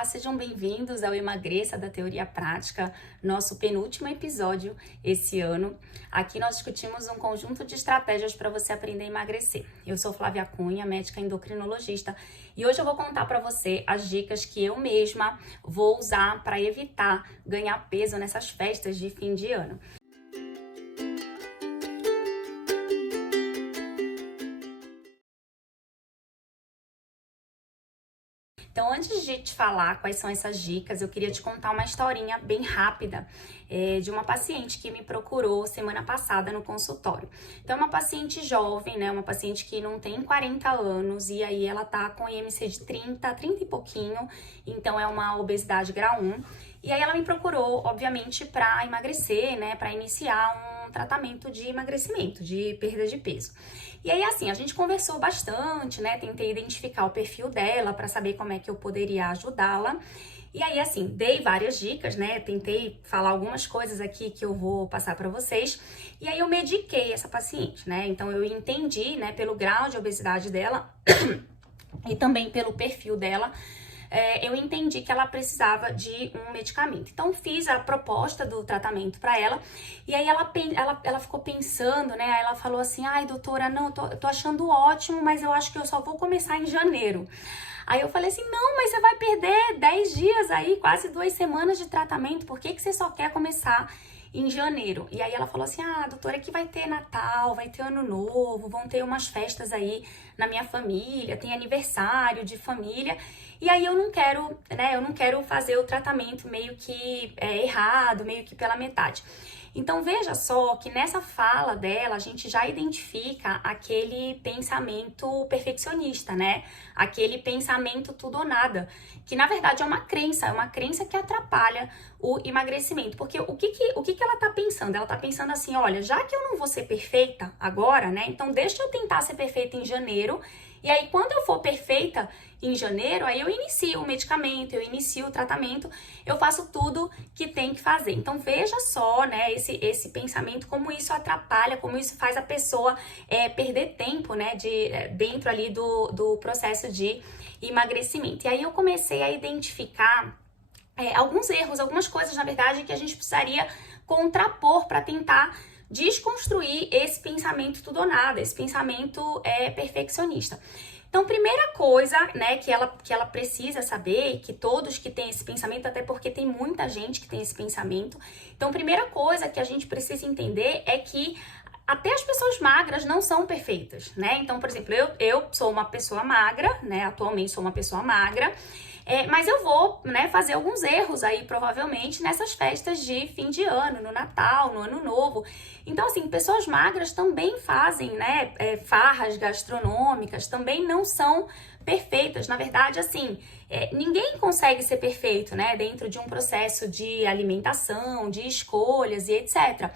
Olá, sejam bem-vindos ao Emagreça da Teoria Prática, nosso penúltimo episódio esse ano. Aqui nós discutimos um conjunto de estratégias para você aprender a emagrecer. Eu sou Flávia Cunha, médica endocrinologista, e hoje eu vou contar para você as dicas que eu mesma vou usar para evitar ganhar peso nessas festas de fim de ano. Então, antes de te falar quais são essas dicas, eu queria te contar uma historinha bem rápida de uma paciente que me procurou semana passada no consultório. Então, é uma paciente jovem, né? Uma paciente que não tem 40 anos e aí ela tá com IMC de 30 e pouquinho, então é uma obesidade grau 1. E aí ela me procurou, obviamente, para emagrecer, né? Para iniciar um tratamento de emagrecimento, de perda de peso. E aí, assim, a gente conversou bastante, né? Tentei identificar o perfil dela para saber como é que eu poderia ajudá-la. E aí, assim, dei várias dicas, né? Tentei falar algumas coisas aqui que eu vou passar para vocês. E aí eu mediquei essa paciente, né? Então eu entendi, né, pelo grau de obesidade dela e também pelo perfil dela, eu entendi que ela precisava de um medicamento. Então, fiz a proposta do tratamento para ela, e aí ela ficou pensando, né? Aí ela falou assim, ai, doutora, não, eu tô achando ótimo, mas eu acho que eu só vou começar em janeiro. Aí eu falei assim, não, mas você vai perder 10 dias aí, quase 2 semanas de tratamento, por que você só quer começar em janeiro? E aí ela falou assim, doutora, aqui vai ter Natal, vai ter Ano Novo, vão ter umas festas aí na minha família, tem aniversário de família, e aí eu não quero, né, eu não quero fazer o tratamento meio que errado, meio que pela metade. Então veja só que nessa fala dela a gente já identifica aquele pensamento perfeccionista, né? Aquele pensamento tudo ou nada, que na verdade é uma crença que atrapalha o emagrecimento. Porque o que ela tá pensando? Ela tá pensando assim, olha, já que eu não vou ser perfeita agora, né? Então deixa eu tentar ser perfeita em janeiro, e aí quando eu for perfeita em janeiro, aí eu inicio o medicamento, eu inicio o tratamento, eu faço tudo que tem que fazer. Então veja só, né, esse pensamento, como isso atrapalha, como isso faz a pessoa perder tempo, né, dentro ali do processo de emagrecimento. E aí eu comecei a identificar alguns erros, algumas coisas, na verdade, que a gente precisaria contrapor para tentar desconstruir esse pensamento tudo ou nada, esse pensamento perfeccionista. Então, primeira coisa, né, que ela precisa saber, que todos que têm esse pensamento, até porque tem muita gente que tem esse pensamento, então, primeira coisa que a gente precisa entender é que até as pessoas magras não são perfeitas, né? Então, por exemplo, eu sou uma pessoa magra, né? Atualmente sou uma pessoa magra, mas eu vou, né, fazer alguns erros aí, provavelmente, nessas festas de fim de ano, no Natal, no Ano Novo. Então, assim, pessoas magras também fazem, né, farras gastronômicas, também não são perfeitas. Na verdade, assim, ninguém consegue ser perfeito, né, dentro de um processo de alimentação, de escolhas e etc.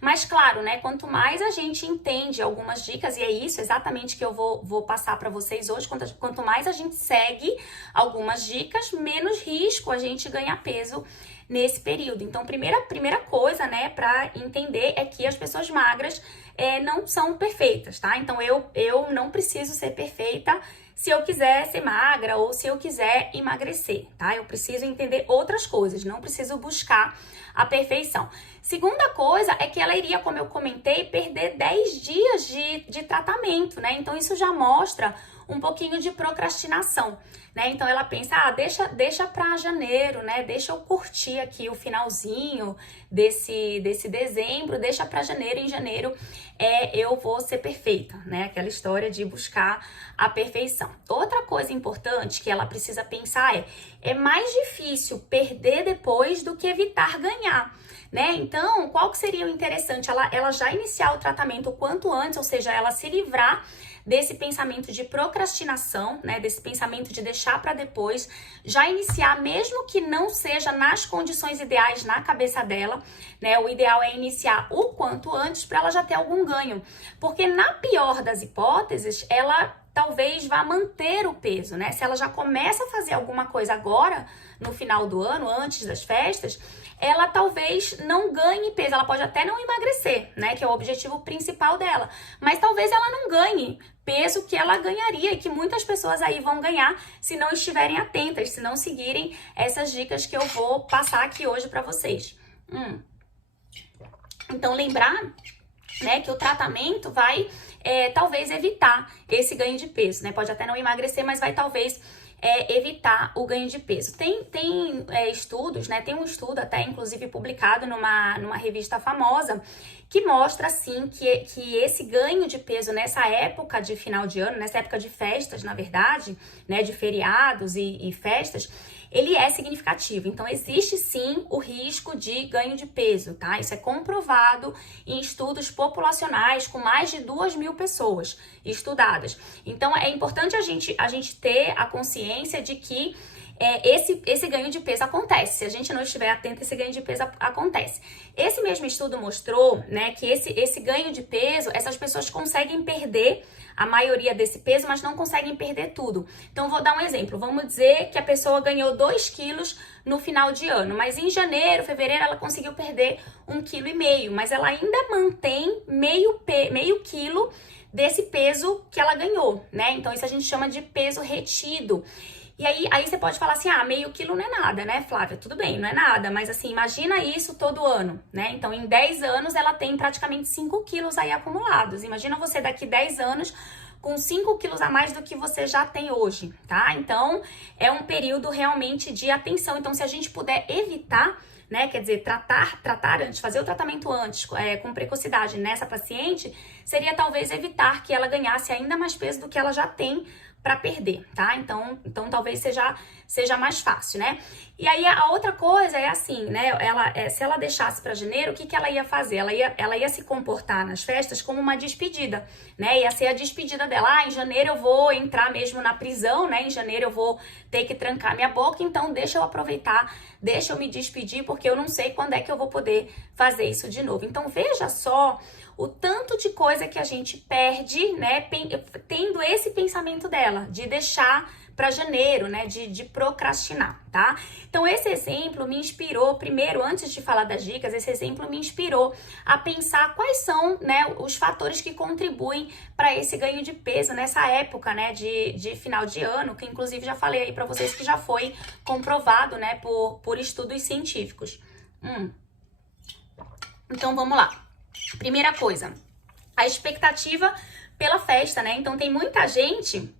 Mas, claro, né, quanto mais a gente entende algumas dicas, e é isso exatamente que eu vou passar para vocês hoje, quanto mais a gente segue algumas dicas, menos risco a gente ganha peso nesse período. Então, primeira coisa, né, para entender é que as pessoas magras não são perfeitas, tá? Então, eu não preciso ser perfeita se eu quiser ser magra ou se eu quiser emagrecer, tá? Eu preciso entender outras coisas, não preciso buscar a perfeição. Segunda coisa é que ela iria, como eu comentei, perder 10 dias de tratamento, né? Então, isso já mostra um pouquinho de procrastinação, né? Então, ela pensa, deixa pra janeiro, né? Deixa eu curtir aqui o finalzinho desse dezembro, deixa pra janeiro, em janeiro eu vou ser perfeita, né? Aquela história de buscar a perfeição. Outra coisa importante que ela precisa pensar é mais difícil perder depois do que evitar ganhar, né? Então, qual que seria o interessante? Ela já iniciar o tratamento o quanto antes, ou seja, ela se livrar desse pensamento de procrastinação, né, desse pensamento de deixar para depois, já iniciar, mesmo que não seja nas condições ideais na cabeça dela, né, o ideal é iniciar o quanto antes para ela já ter algum ganho, porque na pior das hipóteses, ela talvez vá manter o peso, né? Se ela já começa a fazer alguma coisa agora, no final do ano, antes das festas, ela talvez não ganhe peso, ela pode até não emagrecer, né? Que é o objetivo principal dela. Mas talvez ela não ganhe peso que ela ganharia e que muitas pessoas aí vão ganhar se não estiverem atentas, se não seguirem essas dicas que eu vou passar aqui hoje para vocês. Então, lembrar, né, que o tratamento vai talvez evitar esse ganho de peso, né? Pode até não emagrecer, mas vai talvez evitar o ganho de peso. Tem estudos, né? Tem um estudo até, inclusive, publicado numa revista famosa, que mostra, assim, que esse ganho de peso nessa época de final de ano, nessa época de festas, na verdade, né? De feriados e festas, ele é significativo. Então, existe sim o risco de ganho de peso, tá? Isso é comprovado em estudos populacionais com mais de 2.000 pessoas estudadas. Então, é importante a gente ter a consciência de que esse ganho de peso acontece. Se a gente não estiver atento, esse ganho de peso acontece. Esse mesmo estudo mostrou, né, que esse ganho de peso, essas pessoas conseguem perder a maioria desse peso, mas não conseguem perder tudo. Então, vou dar um exemplo. Vamos dizer que a pessoa ganhou 2 quilos no final de ano, mas em janeiro, fevereiro, ela conseguiu perder 1,5 kg, mas ela ainda mantém meio quilo desse peso que ela ganhou, né? Então, isso a gente chama de peso retido. E aí você pode falar assim, meio quilo não é nada, né, Flávia? Tudo bem, não é nada, mas assim, imagina isso todo ano, né? Então, em 10 anos, ela tem praticamente 5 quilos aí acumulados. Imagina você daqui 10 anos com 5 quilos a mais do que você já tem hoje, tá? Então, é um período realmente de atenção. Então, se a gente puder evitar, né, quer dizer, tratar antes, fazer o tratamento antes, com precocidade nessa paciente, seria talvez evitar que ela ganhasse ainda mais peso do que ela já tem para perder, tá? Então talvez seja mais fácil, né? E aí a outra coisa é assim, né? Se ela deixasse para janeiro, o que ela ia fazer? Ela ia se comportar nas festas como uma despedida, né? Ia ser a despedida dela. Em janeiro eu vou entrar mesmo na prisão, né? Em janeiro eu vou ter que trancar minha boca, então deixa eu aproveitar, deixa eu me despedir, porque eu não sei quando é que eu vou poder fazer isso de novo. Então veja só o tanto de coisa que a gente perde, né, tendo esse pensamento dela, de deixar para janeiro, né, de procrastinar, tá? Então, esse exemplo me inspirou, primeiro, antes de falar das dicas, esse exemplo me inspirou a pensar quais são, né, os fatores que contribuem para esse ganho de peso nessa época, né, de final de ano, que inclusive já falei aí para vocês que já foi comprovado, né, por estudos científicos. Então, vamos lá. Primeira coisa, a expectativa pela festa, né? Então tem muita gente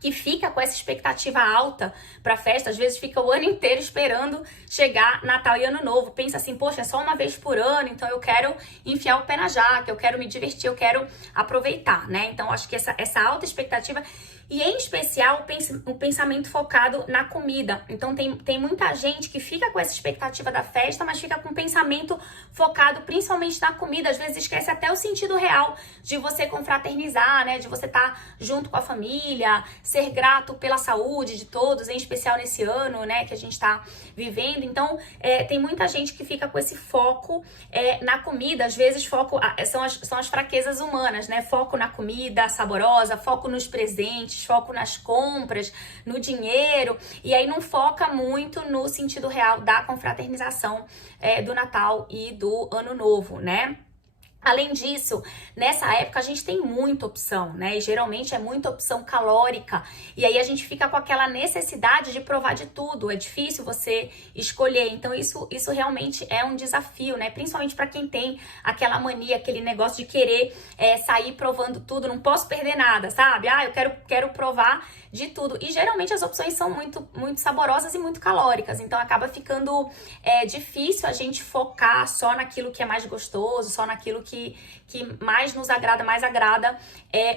que fica com essa expectativa alta pra festa, às vezes fica o ano inteiro esperando chegar Natal e Ano Novo. Pensa assim, poxa, é só uma vez por ano, então eu quero enfiar o pé na jaca, eu quero me divertir, eu quero aproveitar, né? Então acho que essa alta expectativa, e em especial o pensamento focado na comida. Então tem muita gente que fica com essa expectativa da festa, mas fica com o pensamento focado principalmente na comida. Às vezes esquece até o sentido real de você confraternizar, né? De você estar junto com a família, ser grato pela saúde de todos, em especial nesse ano, né, que a gente tá vivendo. Então, tem muita gente que fica com esse foco na comida. Às vezes, foco são as fraquezas humanas, né? Foco na comida saborosa, foco nos presentes, foco nas compras, no dinheiro, e aí não foca muito no sentido real da confraternização do Natal e do Ano Novo, né? Além disso, nessa época a gente tem muita opção, né? E geralmente é muita opção calórica. E aí a gente fica com aquela necessidade de provar de tudo. É difícil você escolher. Então isso realmente é um desafio, né? Principalmente para quem tem aquela mania, aquele negócio de querer sair provando tudo. Não posso perder nada, sabe? Eu quero provar de tudo. E geralmente as opções são muito, muito saborosas e muito calóricas. Então acaba ficando difícil a gente focar só naquilo que é mais gostoso, só naquilo que mais nos agrada, mais agrada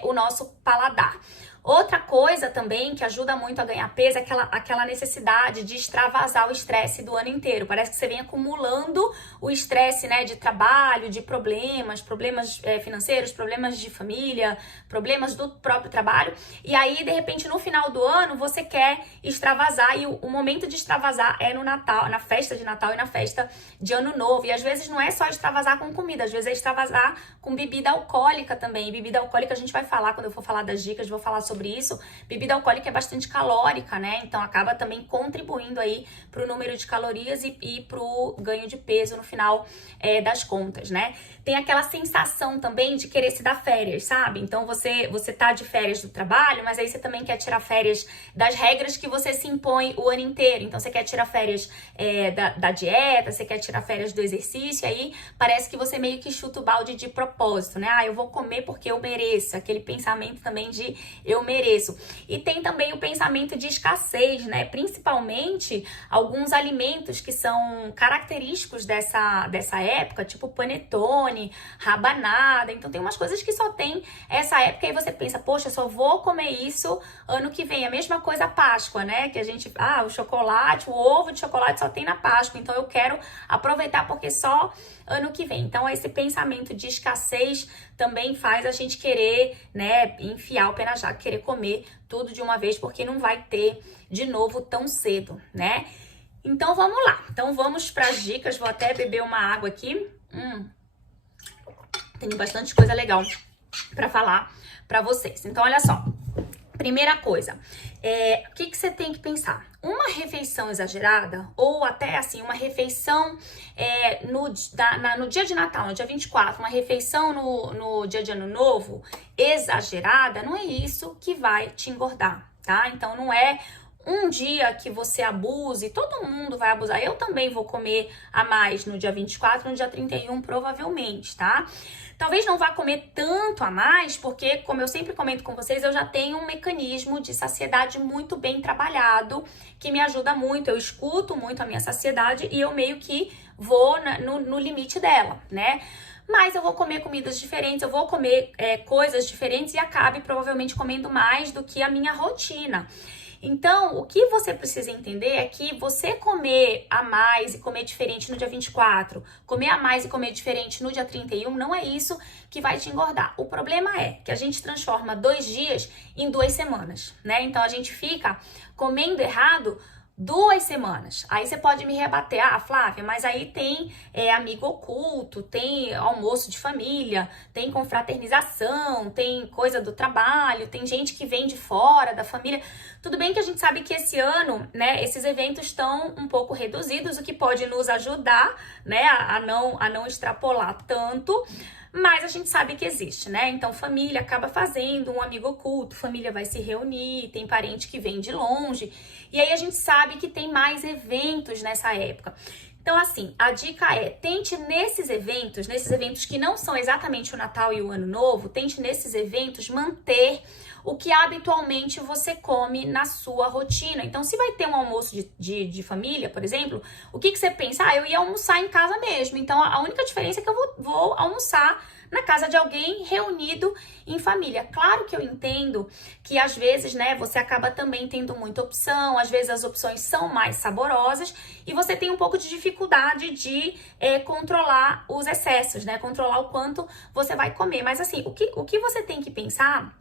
o nosso paladar. Outra coisa também que ajuda muito a ganhar peso é aquela necessidade de extravasar o estresse do ano inteiro. Parece que você vem acumulando o estresse, né, de trabalho, de problemas financeiros, problemas de família, problemas do próprio trabalho. E aí, de repente, no final do ano, você quer extravasar, e o momento de extravasar é no Natal, na festa de Natal e na festa de Ano Novo. E às vezes não é só extravasar com comida, às vezes é extravasar com bebida alcoólica também. E bebida alcoólica a gente vai falar, quando eu for falar das dicas, vou falar sobre isso, bebida alcoólica é bastante calórica, né? Então acaba também contribuindo aí pro número de calorias e pro ganho de peso no final das contas, né? Tem aquela sensação também de querer se dar férias, sabe? Então você tá de férias do trabalho, mas aí você também quer tirar férias das regras que você se impõe o ano inteiro. Então você quer tirar férias da dieta, você quer tirar férias do exercício, aí parece que você meio que chuta o balde de propósito, né? Ah, eu vou comer porque eu mereço. Aquele pensamento também de eu mereço. E tem também o pensamento de escassez, né? Principalmente alguns alimentos que são característicos dessa época, tipo panetone, rabanada. Então tem umas coisas que só tem essa época e você pensa, poxa, eu só vou comer isso ano que vem. A mesma coisa a Páscoa, né? Que a gente, o chocolate, o ovo de chocolate só tem na Páscoa. Então eu quero aproveitar porque só ano que vem. Então esse pensamento de escassez também faz a gente querer, né, enfiar o pé na jaca, querer comer tudo de uma vez porque não vai ter de novo tão cedo, né? Então vamos lá. Então vamos para as dicas. Vou até beber uma água aqui. Tem bastante coisa legal para falar para vocês. Então olha só. Primeira coisa, o que você tem que pensar? Uma refeição exagerada, ou até assim, uma refeição no dia de Natal, no dia 24, uma refeição no dia de Ano Novo, exagerada, não é isso que vai te engordar, tá? Então não é um dia que você abuse, todo mundo vai abusar. Eu também vou comer a mais no dia 24, no dia 31, provavelmente, tá? Talvez não vá comer tanto a mais, porque, como eu sempre comento com vocês, eu já tenho um mecanismo de saciedade muito bem trabalhado, que me ajuda muito. Eu escuto muito a minha saciedade e eu meio que vou no limite dela, né? Mas eu vou comer comidas diferentes, eu vou comer coisas diferentes e acabe provavelmente comendo mais do que a minha rotina. Então, o que você precisa entender é que você comer a mais e comer diferente no dia 24, comer a mais e comer diferente no dia 31, não é isso que vai te engordar. O problema é que a gente transforma 2 dias em 2 semanas, né? Então, a gente fica comendo errado 2 semanas. Aí você pode me rebater, Flávia, mas aí tem amigo oculto, tem almoço de família, tem confraternização, tem coisa do trabalho, tem gente que vem de fora da família. Tudo bem que a gente sabe que esse ano, né, esses eventos estão um pouco reduzidos, o que pode nos ajudar, né, a não extrapolar tanto. Mas a gente sabe que existe, né? Então, família acaba fazendo um amigo oculto, família vai se reunir, tem parente que vem de longe. E aí a gente sabe que tem mais eventos nessa época. Então, assim, a dica é, tente nesses eventos que não são exatamente o Natal e o Ano Novo, tente nesses eventos manter o que habitualmente você come na sua rotina. Então, se vai ter um almoço de família, por exemplo, o que você pensa? Eu ia almoçar em casa mesmo. Então, a única diferença é que eu vou almoçar na casa de alguém reunido em família. Claro que eu entendo que às vezes, né, você acaba também tendo muita opção, às vezes as opções são mais saborosas e você tem um pouco de dificuldade de controlar os excessos, né, controlar o quanto você vai comer. Mas assim, o que você tem que pensar.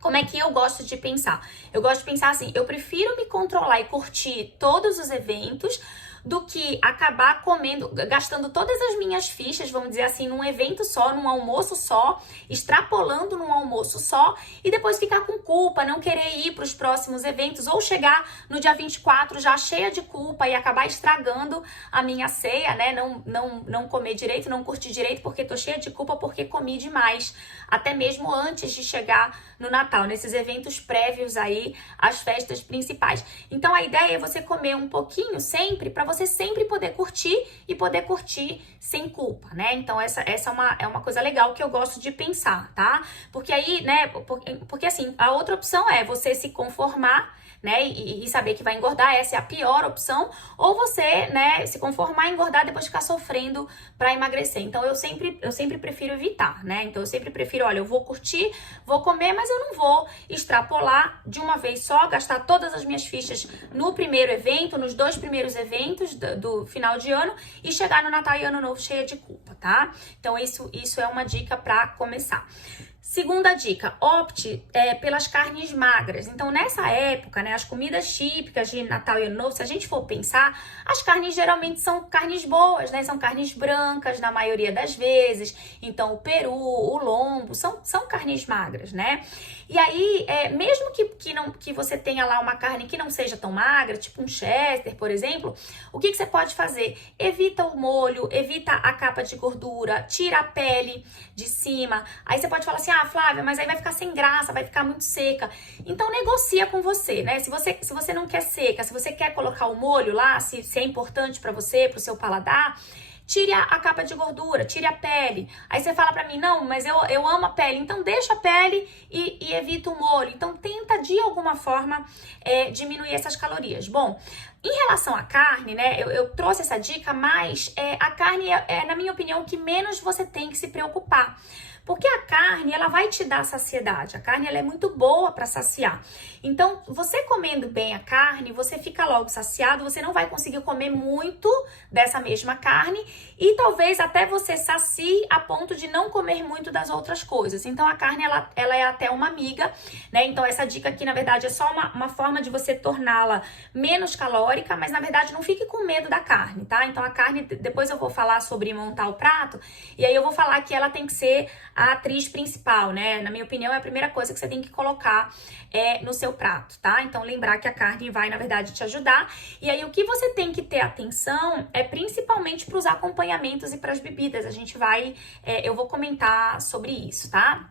Como é que eu gosto de pensar? Eu gosto de pensar assim, eu prefiro me controlar e curtir todos os eventos do que acabar comendo, gastando todas as minhas fichas, vamos dizer assim, num evento só, num almoço só, extrapolando num almoço só e depois ficar com culpa, não querer ir para os próximos eventos ou chegar no dia 24 já cheia de culpa e acabar estragando a minha ceia, né? Não comer direito, não curtir direito porque tô cheia de culpa porque comi demais, até mesmo antes de chegar no Natal, nesses eventos prévios aí às festas principais. Então a ideia é você comer um pouquinho sempre para você sempre poder curtir e poder curtir sem culpa, né? Então essa é uma coisa legal que eu gosto de pensar, tá? Porque aí, né, porque assim, a outra opção é você se conformar, né, e saber que vai engordar, essa é a pior opção, ou você, né, se conformar, engordar, depois ficar sofrendo para emagrecer. Então eu sempre prefiro evitar, né? Então eu sempre prefiro, olha, eu vou curtir, vou comer, mas eu não vou extrapolar de uma vez só, gastar todas as minhas fichas no primeiro evento, nos 2 primeiros eventos do final de ano e chegar no Natal e Ano Novo cheia de culpa, tá? Então isso é uma dica para começar. Segunda dica, opte pelas carnes magras. Então, nessa época, né, as comidas típicas de Natal e Ano Novo, se a gente for pensar, as carnes geralmente são carnes boas, né? São carnes brancas, na maioria das vezes. Então, o peru, o lombo, são carnes magras, né? E aí, mesmo que você tenha lá uma carne que não seja tão magra, tipo um Chester, por exemplo, o que você pode fazer? Evita o molho, evita a capa de gordura, tira a pele de cima. Aí você pode falar assim, ah, Flávia, mas aí vai ficar sem graça, vai ficar muito seca. Então negocia com você, né? Se você não quer seca, se você quer colocar o molho lá, se é importante pra você, pro seu paladar, tire a capa de gordura, tire a pele. Aí você fala pra mim, não, mas eu amo a pele. Então deixa a pele e evita o molho. Então tenta de alguma forma diminuir essas calorias. Bom, em relação à carne, né, eu trouxe essa dica, mas a carne na minha opinião, o que menos você tem que se preocupar. Porque a carne, ela vai te dar saciedade. A carne, ela é muito boa para saciar. Então, você comendo bem a carne, você fica logo saciado, você não vai conseguir comer muito dessa mesma carne e talvez até você sacie a ponto de não comer muito das outras coisas. Então, a carne, ela é até uma amiga, né? Então, essa dica aqui, na verdade, é só uma forma de você torná-la menos calórica, mas, na verdade, não fique com medo da carne, tá? Então, a carne, depois eu vou falar sobre montar o prato e aí eu vou falar que ela tem que ser a atriz principal, né? Na minha opinião, é a primeira coisa que você tem que colocar no seu prato, tá? Então, lembrar que a carne vai, na verdade, te ajudar. E aí, o que você tem que ter atenção é principalmente para os acompanhamentos e para as bebidas. A gente vai, eu vou comentar sobre isso, tá?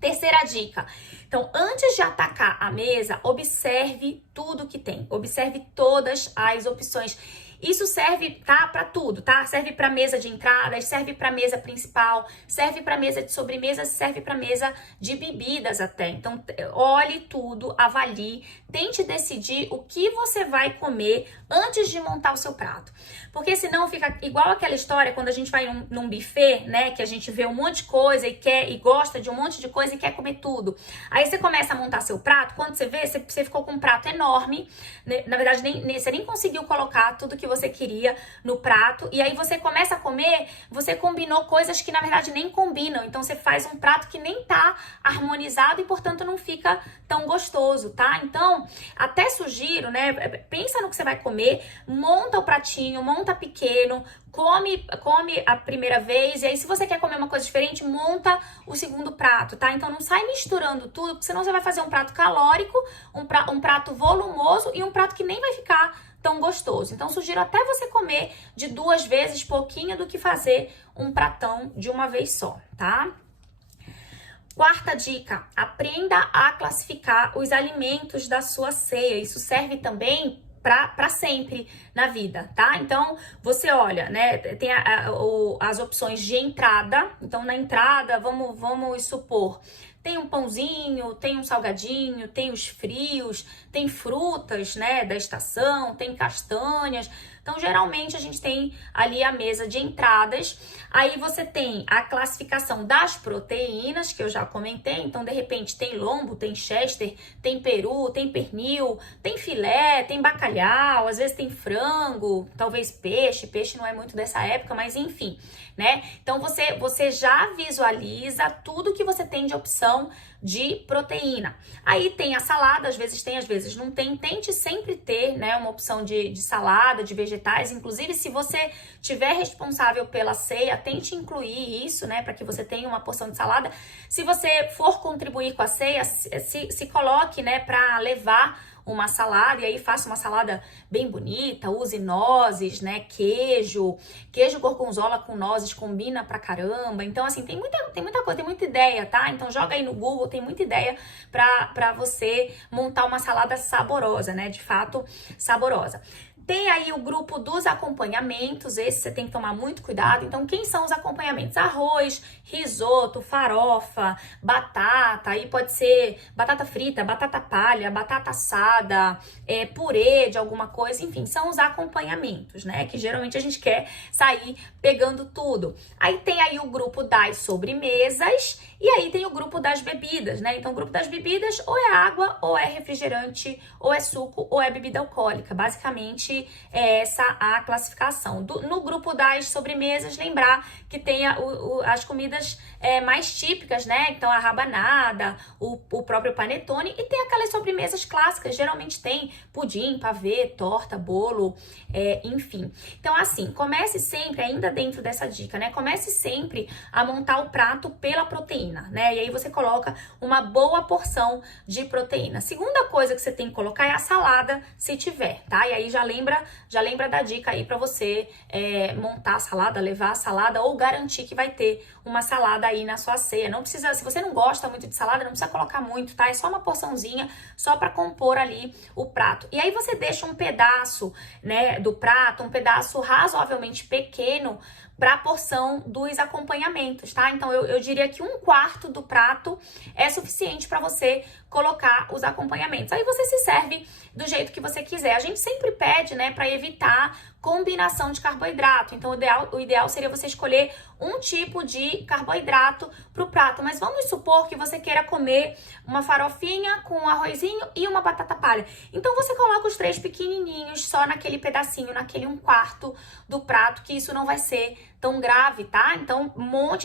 Terceira dica. Então, antes de atacar a mesa, observe tudo que tem. Observe todas as opções. Isso serve, tá, para tudo, tá? Serve para mesa de entradas, serve para mesa principal, serve para mesa de sobremesas, serve para mesa de bebidas até. Então, olhe tudo, avalie, tente decidir o que você vai comer antes de montar o seu prato. Porque senão fica igual aquela história quando a gente vai num buffet, né, que a gente vê um monte de coisa e gosta de um monte de coisa e quer comer tudo. Aí você começa a montar seu prato, quando você vê, você ficou com um prato enorme, né? Na verdade, você nem conseguiu colocar tudo que você queria no prato, e aí você começa a comer, você combinou coisas que na verdade nem combinam, então você faz um prato que nem tá harmonizado e portanto não fica tão gostoso, tá? Então, até sugiro, né, pensa no que você vai comer, monta o pratinho, monta pequeno, come a primeira vez, e aí se você quer comer uma coisa diferente, monta o segundo prato, tá? Então não sai misturando tudo, porque senão você vai fazer um prato calórico, um prato volumoso e um prato que nem vai ficar tão gostoso. Então, sugiro até você comer de 2 vezes pouquinho do que fazer um pratão de uma vez só, tá? Quarta dica, aprenda a classificar os alimentos da sua ceia. Isso serve também para sempre na vida, tá? Então, você olha, né, tem as opções de entrada. Então, na entrada, vamos supor, tem um pãozinho, tem um salgadinho, tem os frios, tem frutas, né, da estação, tem castanhas. Então, geralmente, a gente tem ali a mesa de entradas. Aí, você tem a classificação das proteínas, que eu já comentei. Então, de repente, tem lombo, tem chester, tem peru, tem pernil, tem filé, tem bacalhau, às vezes tem frango, talvez peixe. Peixe não é muito dessa época, mas enfim, né? Então, você já visualiza tudo que você tem de opção de proteína. Aí tem a salada, às vezes tem, às vezes não tem. Tente sempre ter, né, uma opção de salada, de vegetais. Inclusive, se você tiver responsável pela ceia, tente incluir isso, né, para que você tenha uma porção de salada. Se você for contribuir com a ceia, se coloque, né, para levar uma salada, e aí faça uma salada bem bonita, use nozes, né, queijo gorgonzola com nozes combina pra caramba. Então, assim, tem muita coisa, tem muita ideia, tá? Então, joga aí no Google, tem muita ideia pra você montar uma salada saborosa, né, de fato, saborosa. Tem aí o grupo dos acompanhamentos, esse você tem que tomar muito cuidado. Então, quem são os acompanhamentos? Arroz, risoto, farofa, batata, aí pode ser batata frita, batata palha, batata assada, purê de alguma coisa, enfim, são os acompanhamentos, né? Que geralmente a gente quer sair pegando tudo. Aí tem aí o grupo das sobremesas e aí tem o grupo das bebidas, né? Então, o grupo das bebidas ou é água, ou é refrigerante, ou é suco, ou é bebida alcoólica. Basicamente, é essa a classificação. No grupo das sobremesas, lembrar que tem as comidas mais típicas, né? Então, a rabanada, o próprio panetone, e tem aquelas sobremesas clássicas, geralmente tem pudim, pavê, torta, bolo, enfim. Então, assim, comece sempre, ainda dentro dessa dica, né? Comece sempre a montar o prato pela proteína, né? E aí você coloca uma boa porção de proteína. Segunda coisa que você tem que colocar é a salada, se tiver, tá? E aí já lembra da dica aí pra você montar a salada, levar a salada ou garantir que vai ter uma salada aí na sua ceia. Não precisa, se você não gosta muito de salada, não precisa colocar muito, tá? É só uma porçãozinha, só pra compor ali o prato. E aí você deixa um pedaço, né, do prato, um pedaço razoavelmente pequeno para a porção dos acompanhamentos, tá? Então, eu diria que 1/4 do prato é suficiente para você colocar os acompanhamentos. Aí você se serve do jeito que você quiser. A gente sempre pede, né, para evitar combinação de carboidrato. Então, o ideal seria você escolher um tipo de carboidrato para o prato. Mas vamos supor que você queira comer uma farofinha com um arrozinho e uma batata palha. Então, você coloca os 3 pequenininhos só naquele pedacinho, naquele 1/4 do prato, que isso não vai ser tão grave, tá? Então,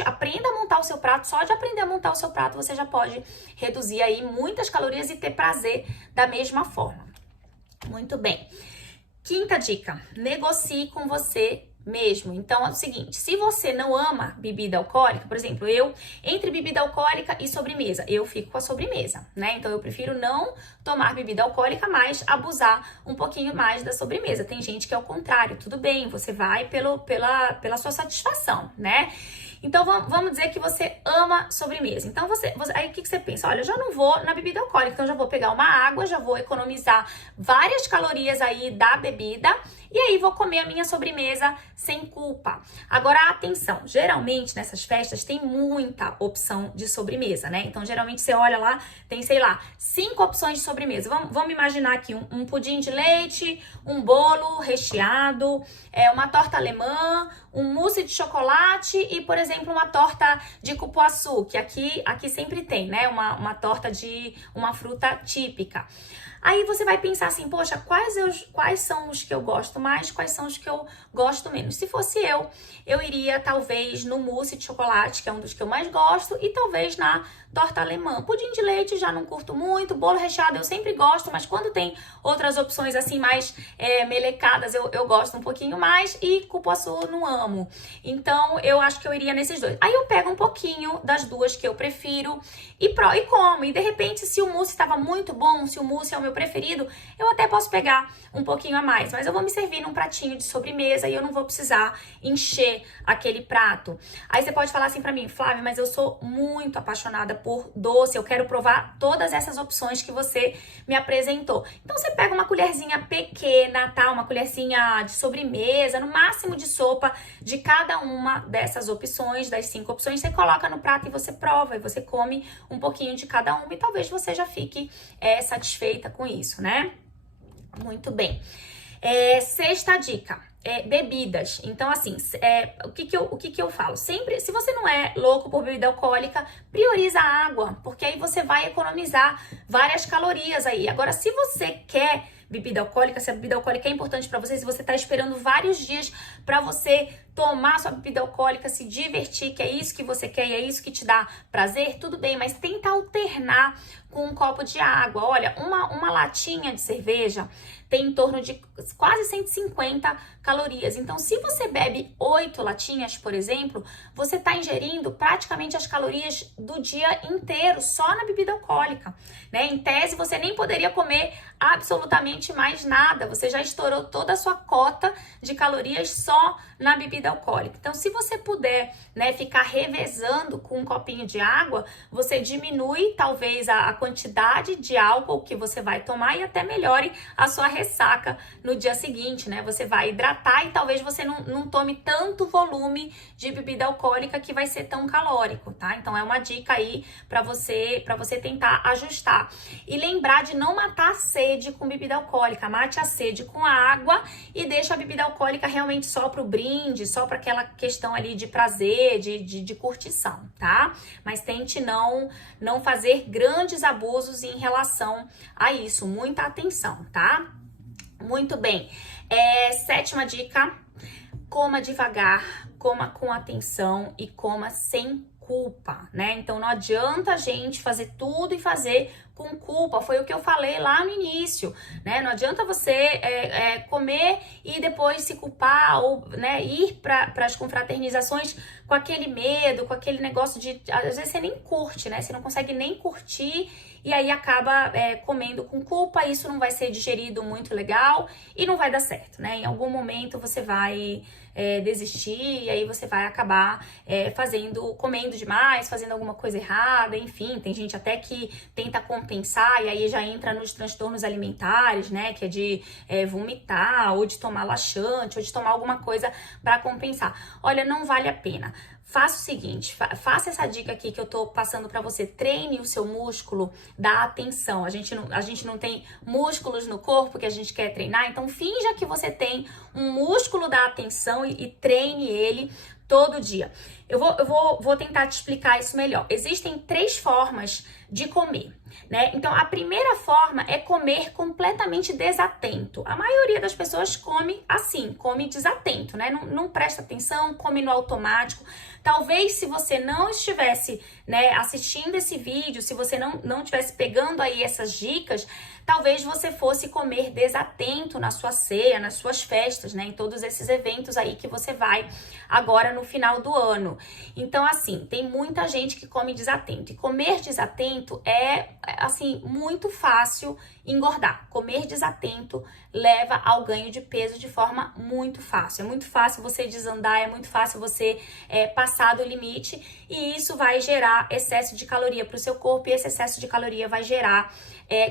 aprenda a montar o seu prato. Só de aprender a montar o seu prato, você já pode reduzir aí muitas calorias e ter prazer da mesma forma. Muito bem. Quinta dica, negocie com você mesmo. Então é o seguinte, se você não ama bebida alcoólica, por exemplo, entre bebida alcoólica e sobremesa, eu fico com a sobremesa, né? Então eu prefiro não tomar bebida alcoólica, mas abusar um pouquinho mais da sobremesa. Tem gente que é o contrário, tudo bem, você vai pela sua satisfação, né? Então, vamos dizer que você ama sobremesa. Então, aí o que você pensa? Olha, eu já não vou na bebida alcoólica, então eu já vou pegar uma água, já vou economizar várias calorias aí da bebida e aí vou comer a minha sobremesa sem culpa. Agora, atenção, geralmente nessas festas tem muita opção de sobremesa, né? Então, geralmente você olha lá, tem, sei lá, 5 opções de sobremesa. Vamos imaginar aqui um pudim de leite, um bolo recheado, uma torta alemã, um mousse de chocolate e, por exemplo, uma torta de cupuaçu, que aqui sempre tem, né? Uma torta de uma fruta típica. Aí você vai pensar assim, poxa, quais são os que eu gosto mais, quais são os que eu gosto menos? Se fosse eu iria talvez no mousse de chocolate, que é um dos que eu mais gosto, e talvez na torta alemã. Pudim de leite já não curto muito, bolo recheado eu sempre gosto, mas quando tem outras opções assim mais melecadas, eu gosto um pouquinho mais, e cupuaçu não amo. Então eu acho que eu iria nesses dois. Aí eu pego um pouquinho das duas que eu prefiro e como. E de repente, se o mousse estava muito bom, se o mousse é o meu preferido, eu até posso pegar um pouquinho a mais, mas eu vou me servir num pratinho de sobremesa e eu não vou precisar encher aquele prato. Aí você pode falar assim pra mim, Flávia, mas eu sou muito apaixonada por doce, eu quero provar todas essas opções que você me apresentou. Então você pega uma colherzinha pequena, tá? Uma colherzinha de sobremesa, no máximo de sopa de cada uma dessas opções, das 5 opções, você coloca no prato e você prova, e você come um pouquinho de cada uma e talvez você já fique satisfeita com isso, né? Muito bem. Sexta dica. Bebidas. Então, assim, o que que eu falo? Sempre, se você não é louco por bebida alcoólica, prioriza a água, porque aí você vai economizar várias calorias aí. Agora, se você quer bebida alcoólica, se a bebida alcoólica é importante pra você, se você tá esperando vários dias pra você tomar sua bebida alcoólica, se divertir, que é isso que você quer e é isso que te dá prazer, tudo bem, mas tenta alternar com um copo de água. Olha, uma latinha de cerveja tem em torno de quase 150 calorias. Então, se você bebe 8 latinhas, por exemplo, você está ingerindo praticamente as calorias do dia inteiro só na bebida alcoólica, né? Em tese, você nem poderia comer absolutamente mais nada. Você já estourou toda a sua cota de calorias só na bebida alcoólica. Então, se você puder, né, ficar revezando com um copinho de água, você diminui talvez a quantidade de álcool que você vai tomar e até melhore a sua ressaca no dia seguinte, né? Você vai hidratar e talvez você não tome tanto volume de bebida alcoólica que vai ser tão calórico, tá? Então é uma dica aí para você tentar ajustar. E lembrar de não matar a sede com bebida alcoólica. Mate a sede com a água e deixa a bebida alcoólica realmente só pro brinde, só para aquela questão ali de prazer, de curtição, tá? Mas tente não fazer grandes abusos em relação a isso. Muita atenção, tá? Muito bem. Sétima dica: coma devagar, coma com atenção e coma sem culpa, né? Então não adianta a gente fazer tudo e fazer com culpa, foi o que eu falei lá no início, né? Não adianta você comer e depois se culpar ou, né, ir para as confraternizações com aquele medo, com aquele negócio de, às vezes você nem curte, né? Você não consegue nem curtir e aí acaba comendo com culpa, isso não vai ser digerido muito legal e não vai dar certo, né? Em algum momento você vai desistir e aí você vai acabar comendo demais, fazendo alguma coisa errada, enfim, tem gente até que tenta compensar e aí já entra nos transtornos alimentares, né, que é de vomitar ou de tomar laxante ou de tomar alguma coisa para compensar. Olha, não vale a pena. Faça o seguinte, faça essa dica aqui que eu tô passando pra você, treine o seu músculo da atenção. A gente não tem músculos no corpo que a gente quer treinar, então finja que você tem um músculo da atenção e treine ele todo dia. Eu vou tentar te explicar isso melhor. Existem 3 formas de comer, né? Então, a primeira forma é comer completamente desatento. A maioria das pessoas come assim, come desatento, né? Não presta atenção, come no automático. Talvez se você não estivesse, né, assistindo esse vídeo, se você não estivesse pegando aí essas dicas, talvez você fosse comer desatento na sua ceia, nas suas festas, né? Em todos esses eventos aí que você vai agora no final do ano. Então, assim, tem muita gente que come desatento. E comer desatento assim, muito fácil engordar. Comer desatento leva ao ganho de peso de forma muito fácil. É muito fácil você desandar, é muito fácil você passar do limite e isso vai gerar excesso de caloria para o seu corpo e esse excesso de caloria vai gerar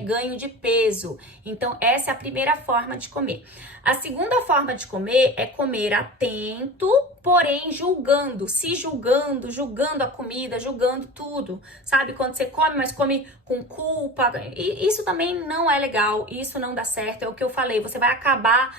ganho de peso. Então, essa é a primeira forma de comer. A segunda forma de comer é comer atento, porém julgando, julgando a comida, julgando tudo. Sabe? Quando você come, mas come com culpa. E isso também não é legal, isso não dá certo. É o que eu falei, você vai acabar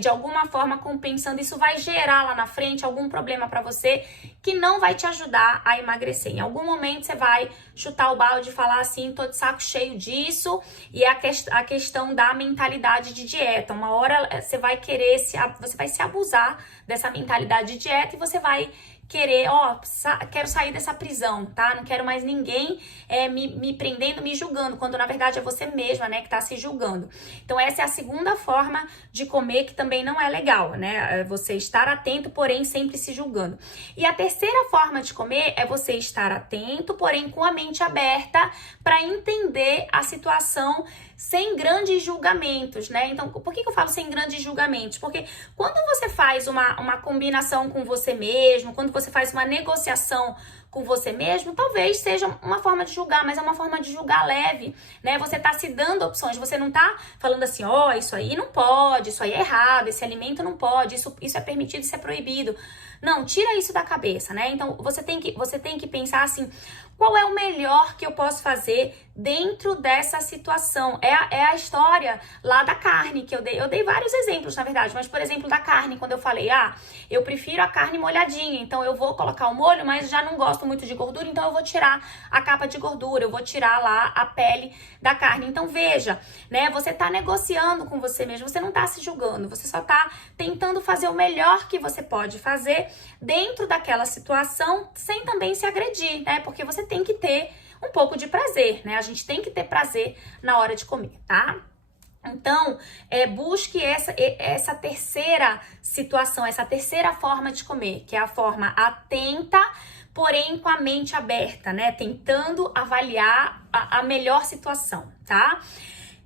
de alguma forma compensando. Isso vai gerar lá na frente algum problema pra você que não vai te ajudar a emagrecer. Em algum momento você vai chutar o balde e falar assim, tô de saco cheio disso. E é a questão da mentalidade de dieta. Uma hora você vai querer, você vai se abusar dessa mentalidade de dieta e você vai querer, quero sair dessa prisão, tá? Não quero mais ninguém me prendendo, me julgando, quando na verdade é você mesma, né, que tá se julgando. Então essa é a segunda forma de comer que também não é legal, né? Você estar atento, porém sempre se julgando. E a terceira forma de comer é você estar atento, porém com a mente aberta para entender a situação sem grandes julgamentos, né? Então, por que eu falo sem grandes julgamentos? Porque quando você faz uma combinação com você mesmo, quando você faz uma negociação com você mesmo, talvez seja uma forma de julgar, mas é uma forma de julgar leve, né? Você tá se dando opções, você não tá falando assim, isso aí não pode, isso aí é errado, esse alimento não pode, isso é permitido, isso é proibido. Não, tira isso da cabeça, né? Então, você tem que pensar assim, qual é o melhor que eu posso fazer dentro dessa situação? É a história lá da carne que eu dei. Eu dei vários exemplos, na verdade, mas, por exemplo, da carne, quando eu falei, eu prefiro a carne molhadinha, então eu vou colocar o molho, mas já não gosto muito de gordura, então eu vou tirar a capa de gordura, eu vou tirar lá a pele da carne. Então, veja, né, você tá negociando com você mesmo, você não tá se julgando, você só tá tentando fazer o melhor que você pode fazer dentro daquela situação, sem também se agredir, né, porque você tem que ter um pouco de prazer, né? A gente tem que ter prazer na hora de comer, tá? Então, busque essa terceira situação, essa terceira forma de comer, que é a forma atenta, porém com a mente aberta, né? Tentando avaliar a melhor situação, tá?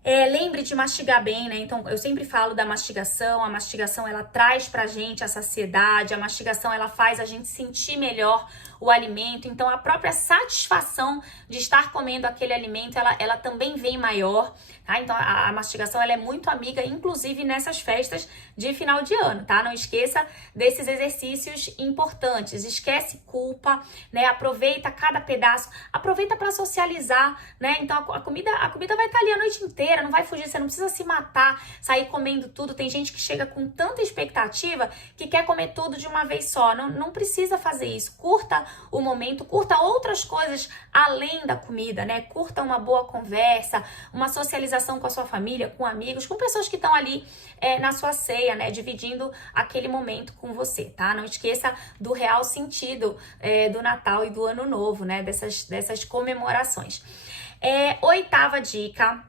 Lembre de mastigar bem, né? Então, eu sempre falo da mastigação. A mastigação, ela traz pra gente a saciedade. A mastigação, ela faz a gente sentir melhor o alimento. Então, a própria satisfação de estar comendo aquele alimento, ela também vem maior, tá? Então, a mastigação, ela é muito amiga, inclusive nessas festas de final de ano, tá? Não esqueça desses exercícios importantes. Esquece culpa, né? Aproveita cada pedaço. Aproveita para socializar, né? Então, a comida vai estar ali a noite inteira. brincadeira, não vai fugir, você não precisa se matar, sair comendo tudo. Tem gente que chega com tanta expectativa que quer comer tudo de uma vez só. Não precisa fazer isso. Curta o momento, curta outras coisas além da comida, né? Curta uma boa conversa, uma socialização com a sua família, com amigos, com pessoas que estão ali na sua ceia, né? Dividindo aquele momento com você, tá? Não esqueça do real sentido do Natal e do Ano Novo, né? Dessas comemorações. Oitava dica: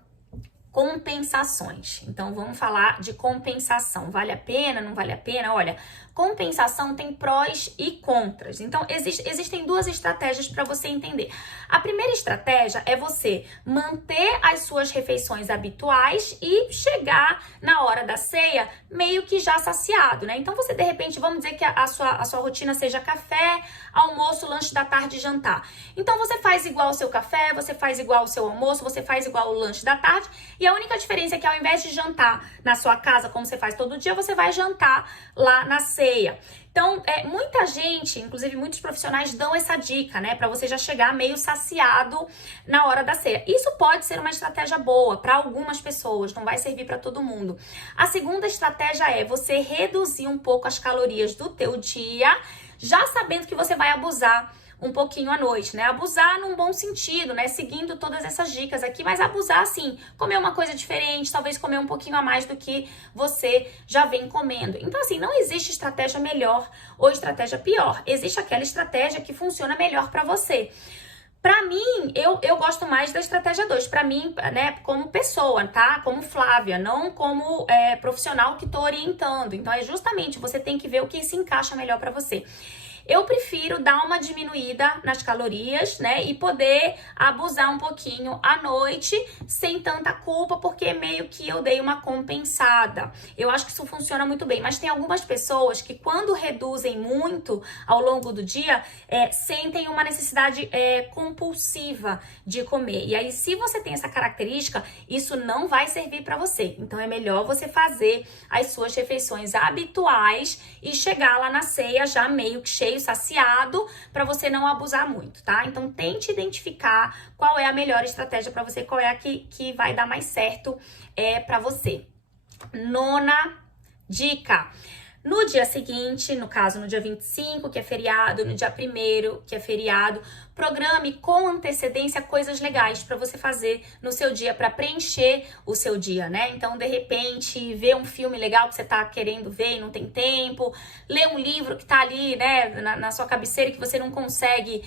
compensações. Então vamos falar de compensação. Vale a pena, não vale a pena? Olha, compensação tem prós e contras. Então existem duas estratégias para você entender. A primeira estratégia é você manter as suas refeições habituais e chegar na hora da ceia meio que já saciado, né? Então você, de repente, vamos dizer que a sua rotina seja café, almoço, lanche da tarde e jantar. Então você faz igual o seu café, você faz igual o seu almoço, você faz igual o lanche da tarde, e a única diferença é que ao invés de jantar na sua casa, como você faz todo dia, você vai jantar lá na ceia. Então, muita gente, inclusive muitos profissionais, dão essa dica, né? Pra você já chegar meio saciado na hora da ceia. Isso pode ser uma estratégia boa para algumas pessoas, não vai servir para todo mundo. A segunda estratégia é você reduzir um pouco as calorias do teu dia, já sabendo que você vai abusar um pouquinho à noite, né? Abusar num bom sentido, né? Seguindo todas essas dicas aqui, mas abusar assim, comer uma coisa diferente, talvez comer um pouquinho a mais do que você já vem comendo. Então assim, não existe estratégia melhor ou estratégia pior. Existe aquela estratégia que funciona melhor para você. Pra mim, eu gosto mais da estratégia 2. Pra mim, né, como pessoa, tá? Como Flávia, não como profissional que tô orientando. Então é justamente, você tem que ver o que se encaixa melhor pra você. Eu prefiro dar uma diminuída nas calorias, né, e poder abusar um pouquinho à noite sem tanta culpa, porque meio que eu dei uma compensada. Eu acho que isso funciona muito bem, mas tem algumas pessoas que quando reduzem muito ao longo do dia, sentem uma necessidade compulsiva de comer. E aí, se você tem essa característica, isso não vai servir para você. Então é melhor você fazer as suas refeições habituais e chegar lá na ceia já meio que cheio, saciado, para você não abusar muito, tá? Então tente identificar qual é a melhor estratégia para você, qual é a que vai dar mais certo para você. Nona dica: no dia seguinte, no caso no dia 25, que é feriado, no dia 1º, que é feriado, programe com antecedência coisas legais para você fazer no seu dia, para preencher o seu dia, né? Então, de repente, ver um filme legal que você tá querendo ver e não tem tempo, ler um livro que tá ali, né, na sua cabeceira, que você não consegue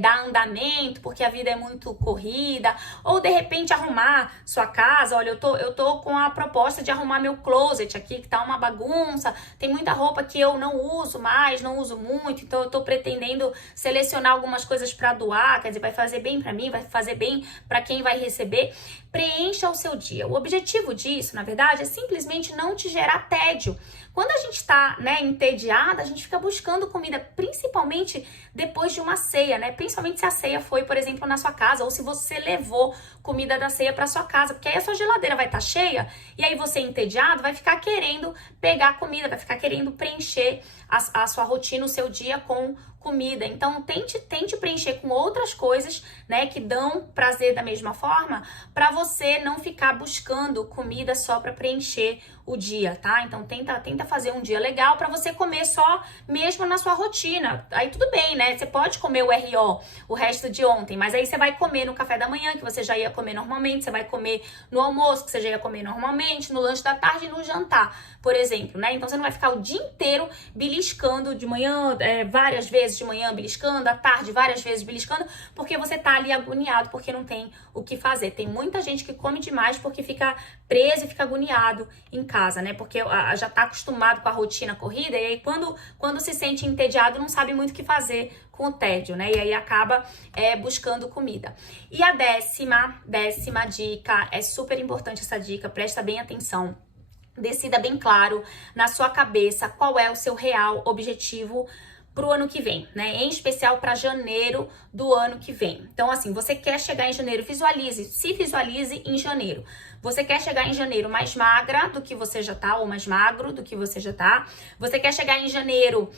dar andamento porque a vida é muito corrida, ou de repente arrumar sua casa. Olha, eu tô com a proposta de arrumar meu closet aqui, que tá uma bagunça, tem muita roupa que eu não uso mais, não uso muito, então eu tô pretendendo selecionar algumas coisas para doar, quer dizer, vai fazer bem para mim, vai fazer bem para quem vai receber. Preencha o seu dia. O objetivo disso, na verdade, é simplesmente não te gerar tédio. Quando a gente tá, né, entediada, a gente fica buscando comida, principalmente depois de uma ceia, né? Principalmente se a ceia foi, por exemplo, na sua casa, ou se você levou comida da ceia para sua casa, porque aí a sua geladeira vai estar cheia, e aí você, entediado, vai ficar querendo pegar comida, vai ficar querendo preencher a sua rotina, o seu dia com comida. Então tente preencher com outras coisas, né, que dão prazer da mesma forma, para você não ficar buscando comida só para preencher o dia, tá? Então tenta fazer um dia legal para você comer só mesmo na sua rotina. Aí tudo bem, né? Você pode comer o RO o resto de ontem, mas aí você vai comer no café da manhã, que você já ia comer normalmente, você vai comer no almoço, que você já ia comer normalmente, no lanche da tarde e no jantar, por exemplo, né? Então você não vai ficar o dia inteiro beliscando de manhã, várias vezes de manhã beliscando, à tarde várias vezes beliscando, porque você tá ali agoniado, porque não tem o que fazer. Tem muita gente que come demais porque fica preso e fica agoniado em casa, né? Porque já tá acostumado com a rotina corrida, e aí quando se sente entediado, não sabe muito o que fazer com o tédio, né? E aí acaba buscando comida. E a décima dica, é super importante essa dica, presta bem atenção. Decida bem claro na sua cabeça qual é o seu real objetivo pro ano que vem, né? Em especial para janeiro do ano que vem. Então, assim, você quer chegar em janeiro, se visualize em janeiro. Você quer chegar em janeiro mais magra do que você já tá, ou mais magro do que você já tá. Você quer chegar em janeiro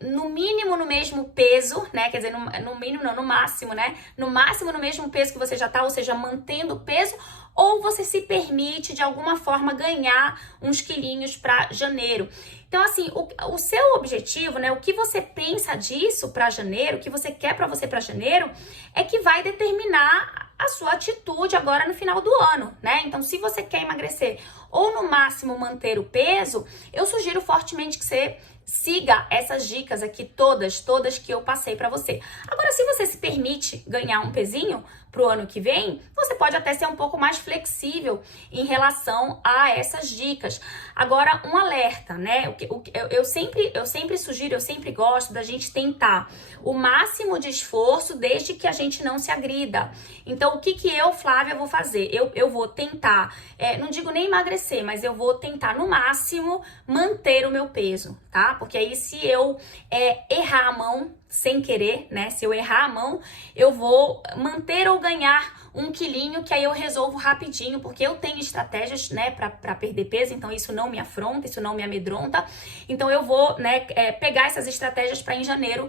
no mínimo no mesmo peso, né? Quer dizer, no mínimo não, no máximo, né? No máximo no mesmo peso que você já tá, ou seja, mantendo o peso, ou você se permite de alguma forma ganhar uns quilinhos para janeiro. Então, assim, o seu objetivo, né, o que você pensa disso para janeiro, o que você quer para você para janeiro, é que vai determinar a sua atitude agora no final do ano, né? Então, se você quer emagrecer ou no máximo manter o peso, eu sugiro fortemente que você siga essas dicas aqui todas que eu passei pra você. Agora, se você se permite ganhar um pezinho pro ano que vem, você pode até ser um pouco mais flexível em relação a essas dicas. Agora, um alerta, né? Eu sempre sugiro, eu sempre gosto da gente tentar o máximo de esforço desde que a gente não se agrida. Então, o que eu, Flávia, vou fazer? Eu vou tentar, não digo nem emagrecer, mas eu vou tentar no máximo manter o meu peso, tá? Porque aí se eu errar a mão sem querer, né? Se eu errar a mão, eu vou manter ou ganhar um quilinho, que aí eu resolvo rapidinho, porque eu tenho estratégias, né, pra perder peso, então isso não me afronta, isso não me amedronta. Então eu vou, né, pegar essas estratégias para em janeiro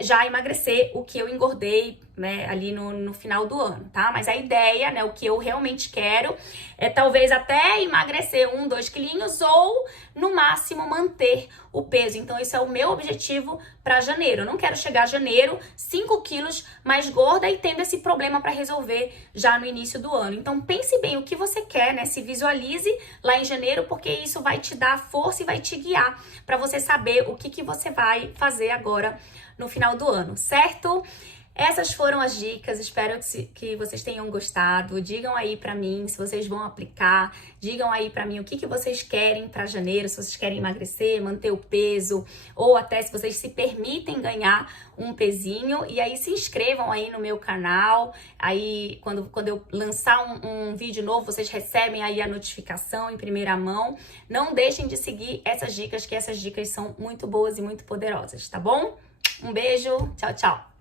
já emagrecer o que eu engordei, né, ali no final do ano, tá? Mas a ideia, né, o que eu realmente quero é talvez até emagrecer 1, 2 quilinhos ou no máximo manter o peso. Então esse é o meu objetivo para janeiro. Eu não quero chegar a janeiro 5 quilos mais gorda e tendo esse problema para resolver já no início do ano. Então pense bem o que você quer, né? Se visualize lá em janeiro, porque isso vai te dar força e vai te guiar para você saber o que você vai fazer agora no final do ano, certo? Essas foram as dicas, espero que vocês tenham gostado. Digam aí pra mim se vocês vão aplicar, digam aí pra mim o que vocês querem pra janeiro, se vocês querem emagrecer, manter o peso, ou até se vocês se permitem ganhar um pezinho. E aí se inscrevam aí no meu canal, aí quando eu lançar um vídeo novo, vocês recebem aí a notificação em primeira mão. Não deixem de seguir essas dicas, que essas dicas são muito boas e muito poderosas, tá bom? Um beijo, tchau, tchau!